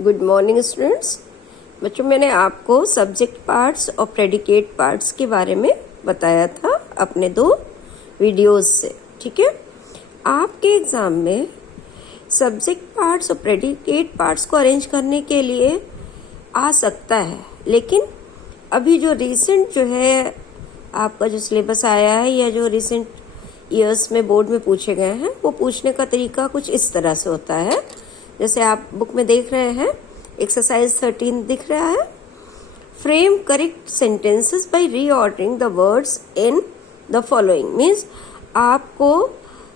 Good morning students. बच्चों, मैंने आपको सब्जेक्ट पार्ट्स और प्रेडिकेट पार्ट्स के बारे में बताया था अपने 2 वीडियोस से। ठीक है, आपके एग्जाम में सब्जेक्ट पार्ट्स और प्रेडिकेट पार्ट्स को अरेंज करने के लिए आ सकता है, लेकिन अभी जो रिसेंट जो है आपका जो सिलेबस आया है या जो रिसेंट ईयर्स में बोर्ड में पूछे गए हैं, वो पूछने का तरीका कुछ इस तरह से होता है। जैसे आप बुक में देख रहे हैं, एक्सरसाइज 13 दिख रहा है। Frame correct sentences bye reordering the words in the following. Means आपको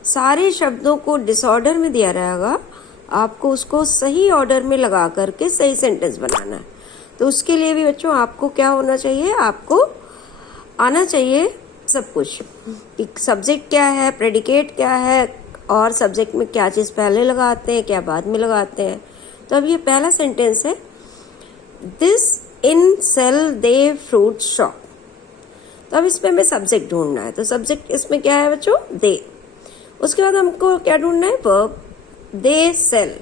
सारे शब्दों को डिसऑर्डर में दिया रहेगा, आपको उसको सही ऑर्डर में लगा करके सही सेंटेंस बनाना है। तो उसके लिए भी बच्चों आपको क्या होना चाहिए, आपको आना चाहिए सब कुछ, सब्जेक्ट क्या है, प्रेडिकेट क्या है, और सब्जेक्ट में क्या चीज पहले लगाते हैं, क्या बाद में लगाते हैं। तो अब ये पहला सेंटेंस है, this in sell they fruit shop. तो अब इसमें हमें सब्जेक्ट ढूंढना है। तो सब्जेक्ट इसमें क्या है बच्चों, दे। उसके बाद हमको क्या ढूंढना है, वर्ब। दे सेल,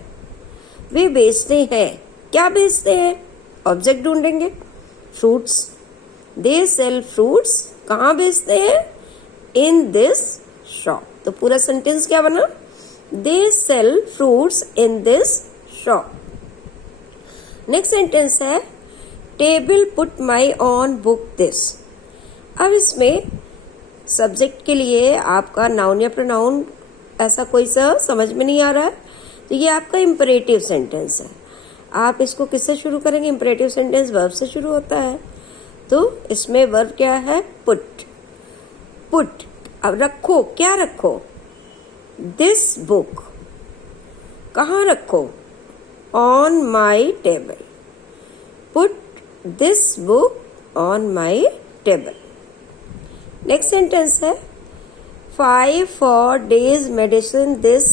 वे बेचते हैं। क्या बेचते हैं, ऑब्जेक्ट ढूंढेंगे, फ्रूट्स। दे सेल फ्रूट्स, कहाँ बेचते हैं, इन दिस शॉप। तो पूरा सेंटेंस क्या बना, they sell fruits in this shop. Next sentence है, table put my on book this. अब इसमें सब्जेक्ट के लिए आपका नाउन या प्रोनाउन ऐसा कोई सा समझ में नहीं आ रहा है, तो ये आपका इंपरेटिव सेंटेंस है। आप इसको किससे शुरू करेंगे, इंपरेटिव सेंटेंस वर्ब से शुरू होता है। तो इसमें वर्ब क्या है, पुट। पुट, अब रखो, क्या रखो, दिस बुक। कहाँ रखो, on my table. Put this book on my table. Next sentence है, 5 for days medicine this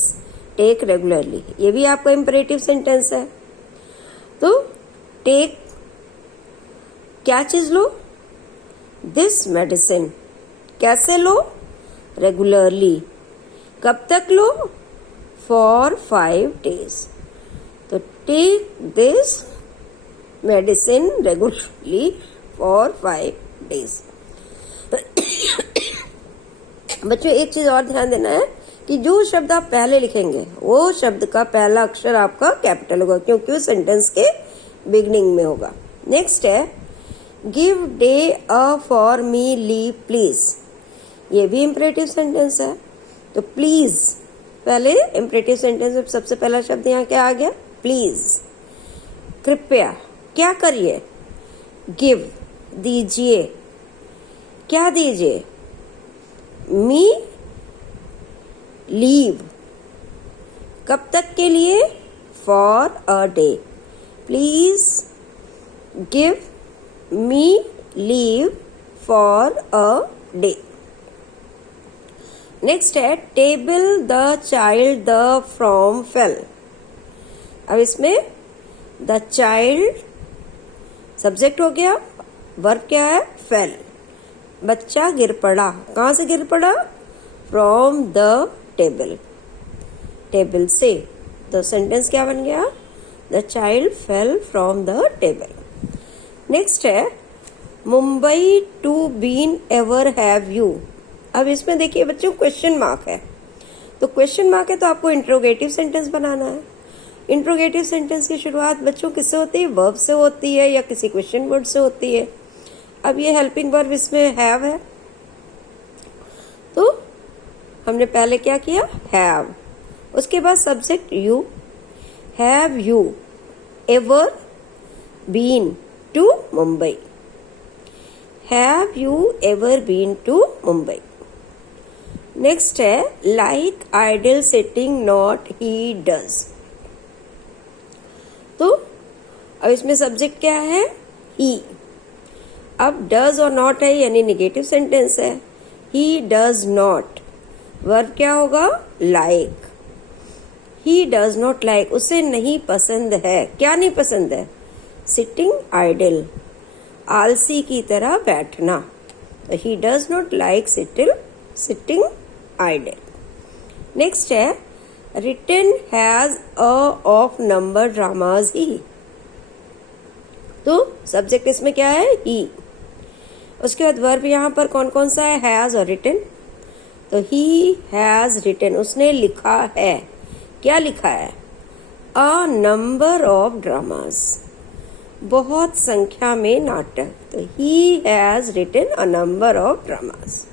take regularly. ये भी आपका इंपरेटिव सेंटेंस है। तो टेक, क्या चीज लो, दिस मेडिसिन। कैसे लो, रेगुलरली। कब तक लो, फॉर 5 days। तो take this medicine regularly for 5 days। बच्चों, एक चीज और ध्यान देना है कि जो शब्द आप पहले लिखेंगे वो शब्द का पहला अक्षर आपका कैपिटल होगा, क्योंकि वो सेंटेंस के बिगनिंग में होगा। नेक्स्ट है, give day a for me leave please. ये भी इंपरेटिव सेंटेंस है। तो प्लीज, पहले इंपरेटिव सेंटेंस में सबसे पहला शब्द यहाँ क्या आ गया, प्लीज। कृपया, क्या करिए, गिव, दीजिए। क्या दीजिए, मी लीव। कब तक के लिए, for a day. Please give me leave for a day. Next है, table the child the from fell. अब इसमें द चाइल्ड सब्जेक्ट हो गया, वर्ब क्या है, फेल। बच्चा गिर पड़ा, कहाँ से गिर पड़ा, फ्रॉम द टेबल, टेबल से। तो सेंटेंस क्या बन गया, the child fell from the table. Next है, Mumbai to been ever have you. अब इसमें देखिए बच्चों, क्वेश्चन मार्क है। तो क्वेश्चन मार्क है तो आपको इंट्रोगेटिव सेंटेंस बनाना है। इंट्रोगेटिव सेंटेंस की शुरुआत बच्चों किससे होती है, वर्ब से होती है या किसी क्वेश्चन वर्ड से होती है। अब ये हेल्पिंग वर्ब इसमें हैव है, तो हमने पहले क्या किया, हैव। उसके बाद subject you. Have you ever been to Mumbai. Have you ever been to Mumbai. Next है, like idle sitting not he does. तो अब इसमें सब्जेक्ट क्या है, ही। अब डज और नॉट है, यानी निगेटिव सेंटेंस है। ही डज नॉट, वर्ब क्या होगा, like. He does not like, उसे नहीं पसंद है। क्या नहीं पसंद है, सिटिंग आइडल, आलसी की तरह बैठना। तो he does not like sitting idle. Next है, written has a of number dramas he. तो सब्जेक्ट इसमें क्या है? ही। उसके बाद वर्ब यहाँ पर कौन कौन सा है? हैज और रिटन। तो ही हैज रिटन, उसने लिखा है। क्या लिखा है? अ नंबर ऑफ ड्रामास, बहुत संख्या में नाटक। तो he has written a number of dramas.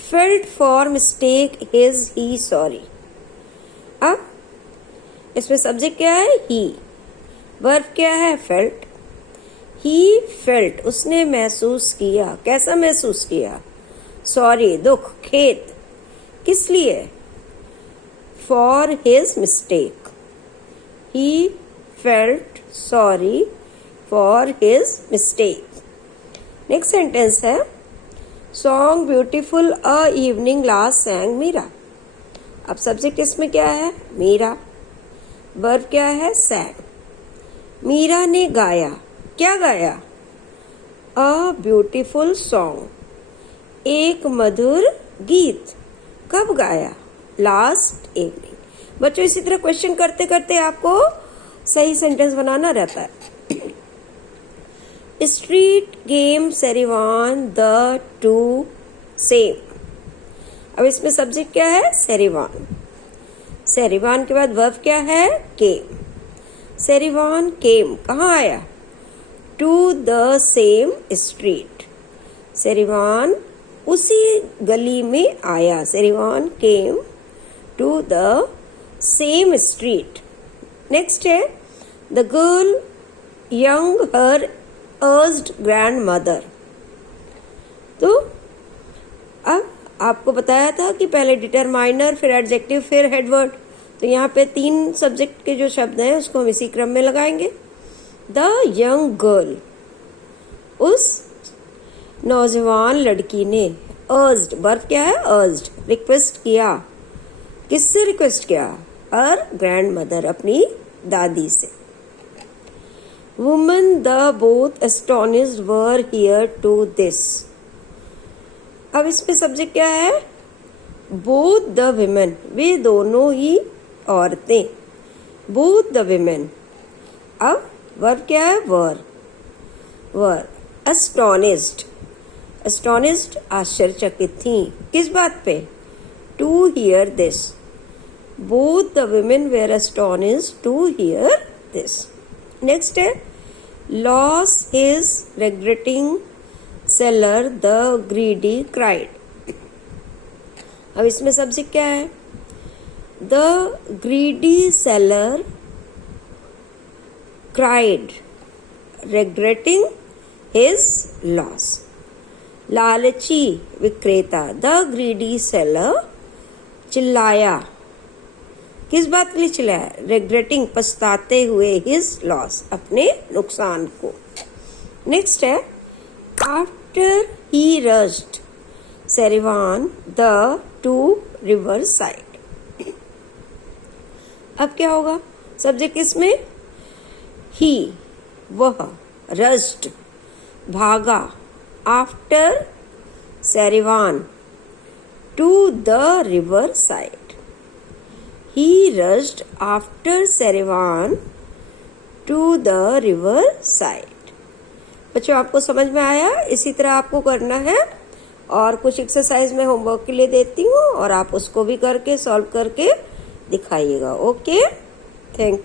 Felt for mistake is he sorry. अब इसमें सब्जेक्ट क्या है? ही। वर्ब क्या है? फेल्ट। ही फेल्ट, उसने महसूस किया। कैसा महसूस किया? सॉरी, दुख, खेद। किस लिए? For his mistake. He felt sorry for his mistake. Next sentence है सॉन्ग ब्यूटीफुल अ इवनिंग लास्ट सैंग मीरा। अब सब्जेक्ट इसमें क्या है? मीरा। वर्ब क्या है? सैंग। मीरा ने गाया। क्या गाया? अ ब्यूटीफुल सॉन्ग, एक मधुर गीत। कब गाया? Last evening. बच्चों इसी तरह क्वेश्चन करते करते आपको सही सेंटेंस बनाना रहता है। Street came Serivan the to same. अब इसमें सब्जेक्ट क्या है? सेरिवान। सेरिवान के बाद वर्ब क्या है? केम। सेरिवान केम, कहाँ आया? To the same street. Serivan उसी गली में आया। Serivan came to the same street. Next है the girl young her urged grandmother. तो अब आपको बताया था कि पहले डिटरमाइनर, फिर एडजेक्टिव, फिर हेडवर्ड। तो यहाँ पे 3 सब्जेक्ट के जो शब्द हैं उसको हम इसी क्रम में लगाएंगे। द यंग गर्ल, उस नौजवान लड़की ने। अर्ज्ड, वर्ब क्या है? अर्ज्ड, रिक्वेस्ट किया। किससे रिक्वेस्ट किया? हर ग्रैंड मदर, अपनी दादी से। Woman the both astonished were hear to this. अब इसमें सब्जेक्ट क्या है? बोथ द विमेन, वे दोनों ही औरतें। Both the women. अब वर्ब क्या है? वर। वर एस्टोनिश्ड। एस्टोनिश्ड, आश्चर्यचकित थी। किस बात पे? To hear this. Both the women were astonished to hear this. Next है loss his regretting seller the greedy cried. अब इसमें सब्जेक्ट क्या है? The greedy seller cried regretting his loss. लालची विक्रेता, द ग्रीडी सेलर चिल्लाया। किस बात के लिए चिल्लाया? रिग्रेटिंग, पछताते हुए, हिज लॉस, अपने नुकसान को। नेक्स्ट है after he rushed Serivan the to river side. अब क्या होगा? सब्जेक्ट इसमें ही, वह, रश्ड, भागा। After Serivan to the river side. He rushed after Serivan to the river side. बच्चों आपको समझ में आया? इसी तरह आपको करना है। और कुछ एक्सरसाइज में होमवर्क के लिए देती हूँ और आप उसको भी करके सॉल्व करके दिखाइएगा। Okay, thank you.